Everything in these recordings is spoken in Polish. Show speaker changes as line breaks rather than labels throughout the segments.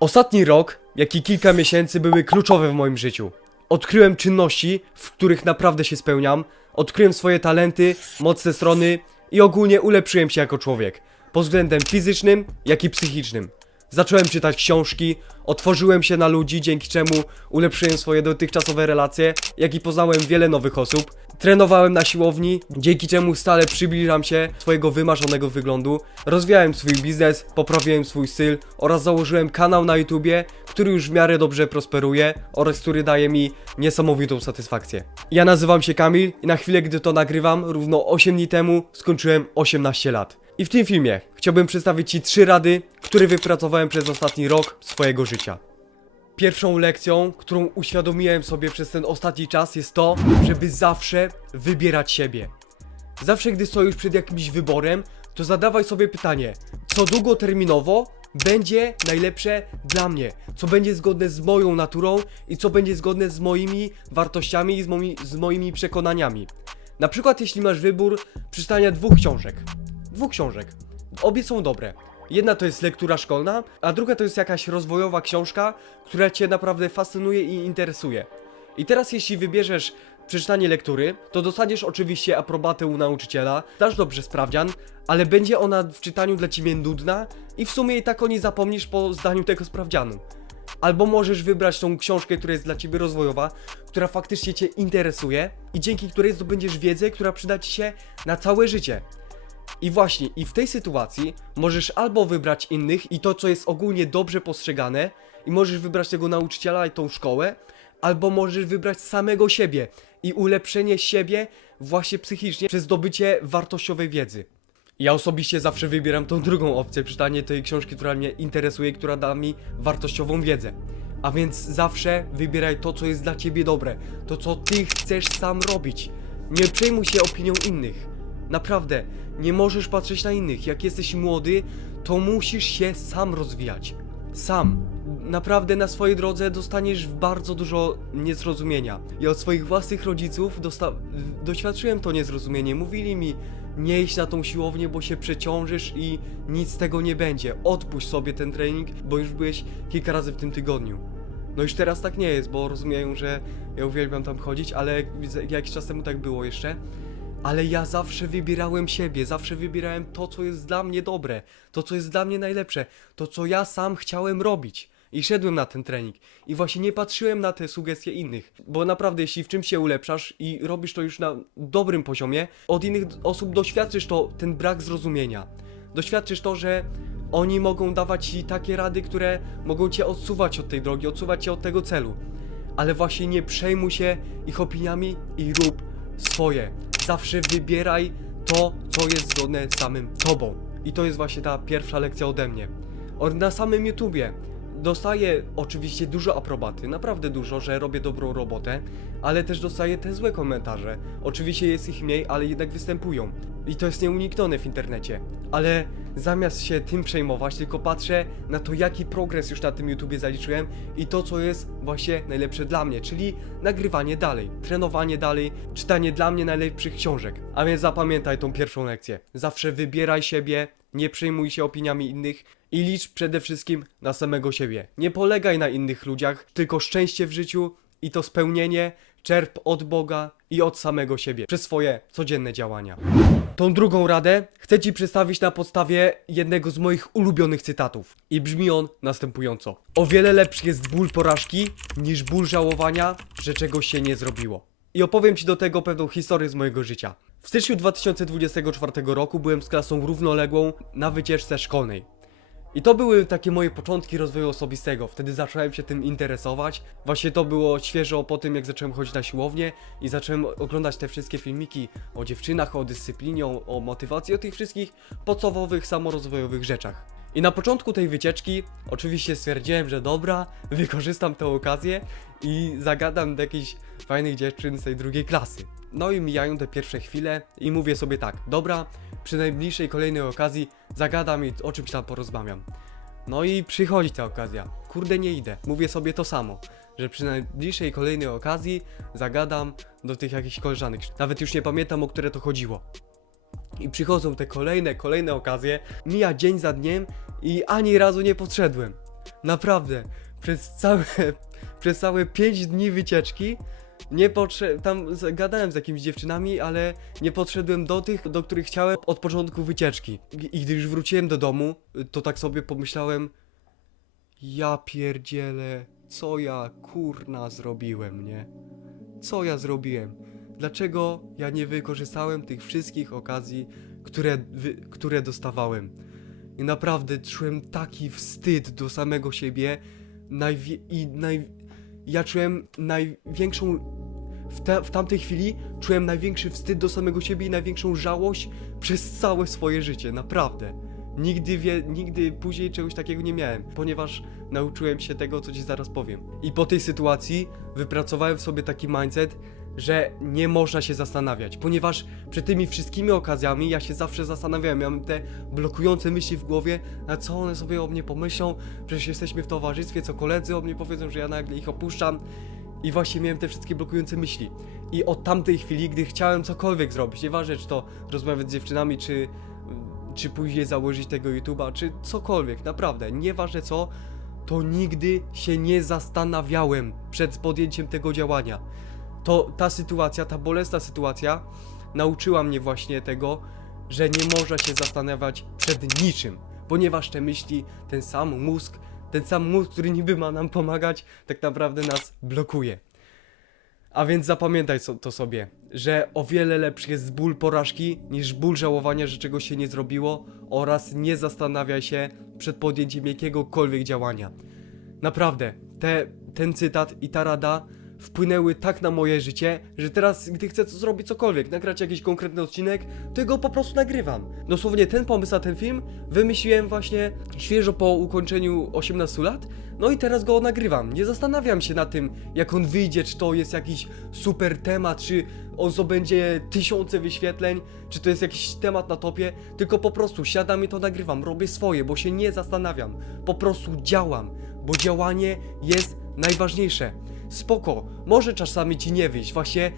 Ostatni rok, jak i kilka miesięcy były kluczowe w moim życiu. Odkryłem czynności, w których naprawdę się spełniam, odkryłem swoje talenty, mocne strony i ogólnie ulepszyłem się jako człowiek. Pod względem fizycznym, jak i psychicznym. Zacząłem czytać książki, otworzyłem się na ludzi, dzięki czemu ulepszyłem swoje dotychczasowe relacje, jak i poznałem wiele nowych osób. Trenowałem na siłowni, dzięki czemu stale przybliżam się swojego wymarzonego wyglądu. Rozwijałem swój biznes, poprawiłem swój styl oraz założyłem kanał na YouTubie, który już w miarę dobrze prosperuje oraz który daje mi niesamowitą satysfakcję. Ja nazywam się Kamil i na chwilę gdy to nagrywam, równo 8 dni temu skończyłem 18 lat. I w tym filmie chciałbym przedstawić Ci trzy rady, które wypracowałem przez ostatni rok swojego życia. Pierwszą lekcją, którą uświadomiłem sobie przez ten ostatni czas jest to, żeby zawsze wybierać siebie. Zawsze gdy stoisz przed jakimś wyborem, to zadawaj sobie pytanie, co długoterminowo będzie najlepsze dla mnie, co będzie zgodne z moją naturą i co będzie zgodne z moimi wartościami i z, moi, z moimi przekonaniami. Na przykład jeśli masz wybór przeczytania dwóch książek. Dwóch książek. Obie są dobre. Jedna to jest lektura szkolna, a druga to jest jakaś rozwojowa książka, która cię naprawdę fascynuje i interesuje. I teraz jeśli wybierzesz przeczytanie lektury, to dostaniesz oczywiście aprobatę u nauczyciela, dasz dobrze sprawdzian, ale będzie ona w czytaniu dla ciebie nudna i w sumie i tak o niej zapomnisz po zdaniu tego sprawdzianu. Albo możesz wybrać tą książkę, która jest dla ciebie rozwojowa, która faktycznie cię interesuje i dzięki której zdobędziesz wiedzę, która przyda ci się na całe życie. I właśnie, i w tej sytuacji możesz albo wybrać innych i to, co jest ogólnie dobrze postrzegane, i możesz wybrać tego nauczyciela i tą szkołę, albo możesz wybrać samego siebie i ulepszenie siebie właśnie psychicznie przez zdobycie wartościowej wiedzy. Ja osobiście zawsze wybieram tą drugą opcję, czytanie tej książki, która mnie interesuje, która da mi wartościową wiedzę. A więc zawsze wybieraj to, co jest dla ciebie dobre, to, co ty chcesz sam robić. Nie przejmuj się opinią innych. Naprawdę, nie możesz patrzeć na innych. Jak jesteś młody, to musisz się sam rozwijać. Sam. Naprawdę na swojej drodze dostaniesz bardzo dużo niezrozumienia. Ja od swoich własnych rodziców doświadczyłem to niezrozumienie. Mówili mi, nie iść na tą siłownię, bo się przeciążysz i nic z tego nie będzie. Odpuść sobie ten trening, bo już byłeś kilka razy w tym tygodniu. No już teraz tak nie jest, bo rozumieją, że ja uwielbiam tam chodzić, ale jak- jakiś czas temu tak było jeszcze. Ale ja zawsze wybierałem siebie, zawsze wybierałem to, co jest dla mnie dobre, to, co jest dla mnie najlepsze, to, co ja sam chciałem robić. I szedłem na ten trening. I właśnie nie patrzyłem na te sugestie innych. Bo naprawdę, jeśli w czymś się ulepszasz i robisz to już na dobrym poziomie, od innych osób doświadczysz to, ten brak zrozumienia. Doświadczysz to, że oni mogą dawać ci takie rady, które mogą cię odsuwać od tej drogi, odsuwać cię od tego celu. Ale właśnie nie przejmuj się ich opiniami i rób swoje. Zawsze wybieraj to, co jest zgodne z samym tobą. I to jest właśnie ta pierwsza lekcja ode mnie. Or- Na samym YouTubie dostaję oczywiście dużo aprobaty, naprawdę dużo, że robię dobrą robotę, ale też dostaję te złe komentarze. Oczywiście jest ich mniej, ale jednak występują. I to jest nieuniknione w internecie. Ale zamiast się tym przejmować, tylko patrzę na to, jaki progres już na tym YouTubie zaliczyłem i to, co jest właśnie najlepsze dla mnie, czyli nagrywanie dalej, trenowanie dalej, czytanie dla mnie najlepszych książek. A więc zapamiętaj tą pierwszą lekcję. Zawsze wybieraj siebie, nie przejmuj się opiniami innych i licz przede wszystkim na samego siebie. Nie polegaj na innych ludziach, tylko szczęście w życiu i to spełnienie czerp od Boga i od samego siebie przez swoje codzienne działania. Tą drugą radę chcę Ci przedstawić na podstawie jednego z moich ulubionych cytatów. I brzmi on następująco. O wiele lepszy jest ból porażki niż ból żałowania, że czegoś się nie zrobiło. I opowiem Ci do tego pewną historię z mojego życia. W styczniu 2024 roku byłem z klasą równoległą na wycieczce szkolnej. I to były takie moje początki rozwoju osobistego. Wtedy zacząłem się tym interesować. Właśnie to było świeżo po tym, jak zacząłem chodzić na siłownię i zacząłem oglądać te wszystkie filmiki o dziewczynach, o dyscyplinie, o, motywacji, o tych wszystkich podstawowych, samorozwojowych rzeczach. I na początku tej wycieczki oczywiście stwierdziłem, że dobra, wykorzystam tę okazję i zagadam do jakichś fajnych dziewczyn z tej drugiej klasy. No i mijają te pierwsze chwile i mówię sobie tak, dobra, przy najbliższej kolejnej okazji zagadam i o czymś tam porozmawiam. No i przychodzi ta okazja. Kurde, nie idę. Mówię sobie to samo, że przy najbliższej kolejnej okazji zagadam do tych jakichś koleżanek. Nawet już nie pamiętam, o które to chodziło. I przychodzą te kolejne, kolejne okazje. Mija dzień za dniem i ani razu nie podszedłem. Naprawdę, przez całe, przez całe 5 dni wycieczki nie podszedłem, tam gadałem z jakimiś dziewczynami, ale nie podszedłem do tych, do których chciałem od początku wycieczki. I, gdy już wróciłem do domu, to tak sobie pomyślałem, ja pierdzielę, co ja kurna zrobiłem, nie? Co ja zrobiłem? Dlaczego ja nie wykorzystałem tych wszystkich okazji, które, wy, które dostawałem? I naprawdę czułem taki wstyd do samego siebie najwie- i naj... ja czułem największą w, w tamtej chwili czułem największy wstyd do samego siebie i największą żałość przez całe swoje życie, naprawdę. Nigdy, wie, nigdy później czegoś takiego nie miałem, ponieważ nauczyłem się tego, co ci zaraz powiem. I po tej sytuacji wypracowałem w sobie taki mindset, że nie można się zastanawiać, ponieważ przed tymi wszystkimi okazjami ja się zawsze zastanawiałem, miałem te blokujące myśli w głowie, na co one sobie o mnie pomyślą, przecież jesteśmy w towarzystwie, co koledzy o mnie powiedzą, że ja nagle ich opuszczam. I właśnie miałem te wszystkie blokujące myśli. I od tamtej chwili, gdy chciałem cokolwiek zrobić, nieważne czy to rozmawiać z dziewczynami, czy, czy później założyć tego YouTube'a, czy cokolwiek, naprawdę, nieważne co, to nigdy się nie zastanawiałem przed podjęciem tego działania. To ta sytuacja, ta bolesna sytuacja nauczyła mnie właśnie tego, że nie można się zastanawiać przed niczym, ponieważ te myśli, ten sam mózg, ten sam mózg, który niby ma nam pomagać, tak naprawdę nas blokuje. A więc zapamiętaj to sobie, że o wiele lepszy jest ból porażki niż ból żałowania, że czegoś się nie zrobiło oraz nie zastanawiaj się przed podjęciem jakiegokolwiek działania. Naprawdę, te, ten cytat i ta rada wpłynęły tak na moje życie, że teraz, gdy chcę zrobić cokolwiek, nagrać jakiś konkretny odcinek, to go po prostu nagrywam. Dosłownie ten pomysł na ten film wymyśliłem właśnie świeżo po ukończeniu 18 lat, no i teraz go nagrywam. Nie zastanawiam się na tym, jak on wyjdzie, czy to jest jakiś super temat, czy on zdobędzie tysiące wyświetleń, czy to jest jakiś temat na topie, tylko po prostu siadam i to nagrywam, robię swoje, bo się nie zastanawiam. Po prostu działam, bo działanie jest najważniejsze. Spoko, może czasami ci nie wyjść, właśnie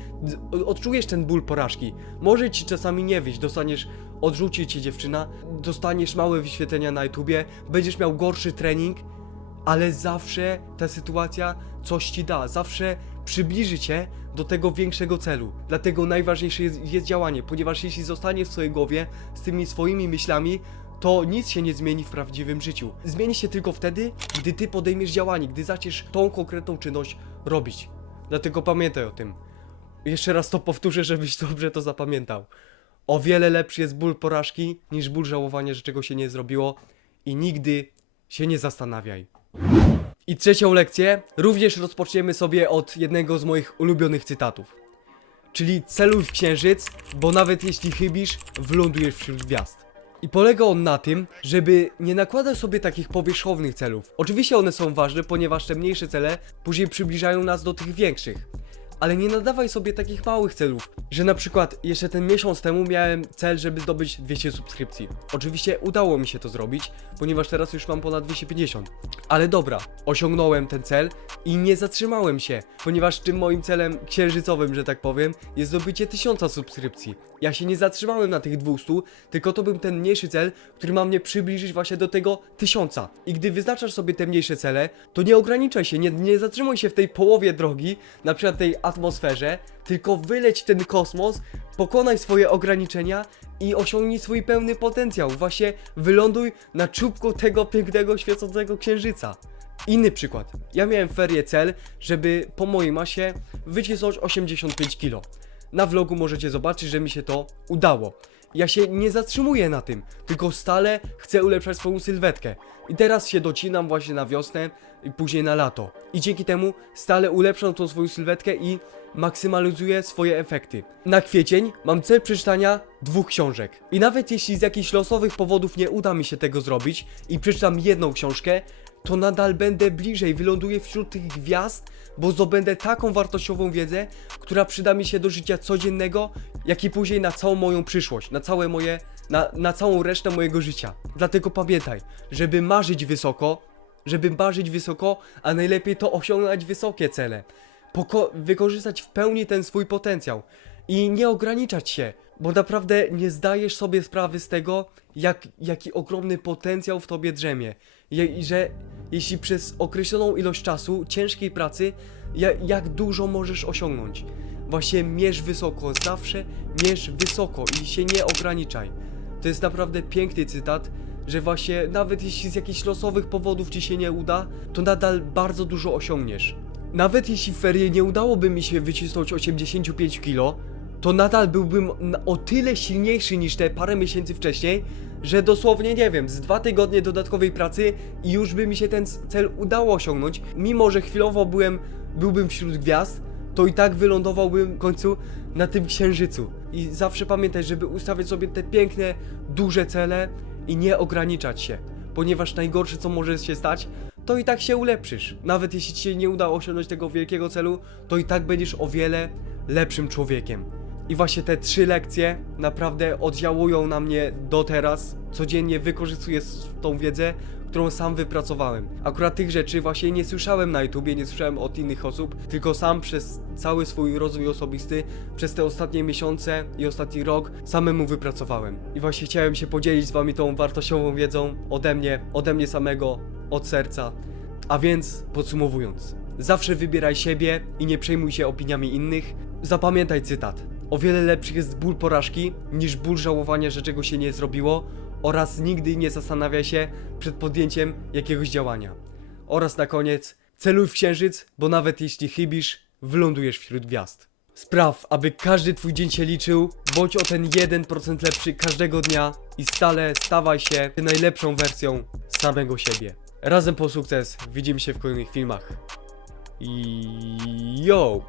odczujesz ten ból porażki. Może ci czasami nie wyjść, dostaniesz, odrzuci cię dziewczyna, dostaniesz małe wyświetlenia na YouTubie, będziesz miał gorszy trening, ale zawsze ta sytuacja coś ci da, zawsze przybliży cię do tego większego celu. Dlatego najważniejsze jest, jest działanie, ponieważ jeśli zostaniesz w swojej głowie z tymi swoimi myślami, to nic się nie zmieni w prawdziwym życiu. Zmieni się tylko wtedy, gdy ty podejmiesz działanie, gdy zaczniesz tą konkretną czynność robić. Dlatego pamiętaj o tym. Jeszcze raz to powtórzę, żebyś dobrze to zapamiętał. O wiele lepszy jest ból porażki niż ból żałowania, że czego się nie zrobiło i nigdy się nie zastanawiaj. I trzecią lekcję również rozpoczniemy sobie od jednego z moich ulubionych cytatów. Czyli celuj w księżyc, bo nawet jeśli chybisz, wylądujesz wśród gwiazd. I polega on na tym, żeby nie nakładać sobie takich powierzchownych celów. Oczywiście one są ważne, ponieważ te mniejsze cele później przybliżają nas do tych większych. Ale nie nadawaj sobie takich małych celów, że na przykład jeszcze ten miesiąc temu miałem cel, żeby zdobyć 200 subskrypcji. Oczywiście udało mi się to zrobić, ponieważ teraz już mam ponad 250. Ale dobra, osiągnąłem ten cel i nie zatrzymałem się, ponieważ tym moim celem księżycowym, że tak powiem, jest zdobycie 1000 subskrypcji. Ja się nie zatrzymałem na tych 200, tylko to był ten mniejszy cel, który ma mnie przybliżyć właśnie do tego 1000. I gdy wyznaczasz sobie te mniejsze cele, to nie ograniczaj się, nie, nie zatrzymuj się w tej połowie drogi, na przykład tej atmosferze, tylko wyleć w ten kosmos, pokonaj swoje ograniczenia i osiągnij swój pełny potencjał. Właśnie wyląduj na czubku tego pięknego, świecącego księżyca. Inny przykład. Ja miałem ferie cel, żeby po mojej masie wycisnąć 85 kg. Na vlogu możecie zobaczyć, że mi się to udało. Ja się nie zatrzymuję na tym, tylko stale chcę ulepszać swoją sylwetkę. I teraz się docinam właśnie na wiosnę i później na lato. I dzięki temu stale ulepszam tą swoją sylwetkę i maksymalizuję swoje efekty. Na kwiecień mam cel przeczytania dwóch książek. I nawet jeśli z jakichś losowych powodów nie uda mi się tego zrobić i przeczytam jedną książkę, to nadal będę bliżej, wyląduję wśród tych gwiazd, bo zdobędę taką wartościową wiedzę, która przyda mi się do życia codziennego, jak i później na całą moją przyszłość, na całe moje, na, na całą resztę mojego życia. Dlatego pamiętaj, żeby marzyć wysoko, żeby marzyć wysoko, a najlepiej to osiągnąć wysokie cele. Poko- wykorzystać w pełni ten swój potencjał i nie ograniczać się, bo naprawdę nie zdajesz sobie sprawy z tego, jak, jaki ogromny potencjał w tobie drzemie. I że jeśli przez określoną ilość czasu, ciężkiej pracy, ja, jak dużo możesz osiągnąć. Właśnie mierz wysoko, zawsze mierz wysoko i się nie ograniczaj. To jest naprawdę piękny cytat, że właśnie nawet jeśli z jakichś losowych powodów ci się nie uda, to nadal bardzo dużo osiągniesz. Nawet jeśli w ferie nie udałoby mi się wycisnąć 85 kg, to nadal byłbym o tyle silniejszy niż te parę miesięcy wcześniej, że dosłownie nie wiem, z dwa tygodnie dodatkowej pracy i już by mi się ten cel udało osiągnąć, mimo że chwilowo byłem, byłbym wśród gwiazd, to i tak wylądowałbym w końcu na tym księżycu. I zawsze pamiętaj, żeby ustawiać sobie te piękne, duże cele i nie ograniczać się, ponieważ najgorsze co może się stać, to i tak się ulepszysz. Nawet jeśli ci się nie uda osiągnąć tego wielkiego celu, to i tak będziesz o wiele lepszym człowiekiem. I właśnie te trzy lekcje naprawdę oddziałują na mnie do teraz. Codziennie wykorzystuję tą wiedzę, którą sam wypracowałem. Akurat tych rzeczy właśnie nie słyszałem na YouTubie, nie słyszałem od innych osób, tylko sam przez cały swój rozwój osobisty, przez te ostatnie miesiące i ostatni rok samemu wypracowałem. I właśnie chciałem się podzielić z wami tą wartościową wiedzą ode mnie, ode mnie samego, od serca. A więc podsumowując, zawsze wybieraj siebie i nie przejmuj się opiniami innych. Zapamiętaj cytat. O wiele lepszy jest ból porażki niż ból żałowania, że czego się nie zrobiło oraz nigdy nie zastanawiaj się przed podjęciem jakiegoś działania. Oraz na koniec, celuj w księżyc, bo nawet jeśli chybisz, wylądujesz wśród gwiazd. Spraw, aby każdy twój dzień się liczył, bądź o ten 1% lepszy każdego dnia i stale stawaj się najlepszą wersją samego siebie. Razem po sukces, widzimy się w kolejnych filmach. I yo!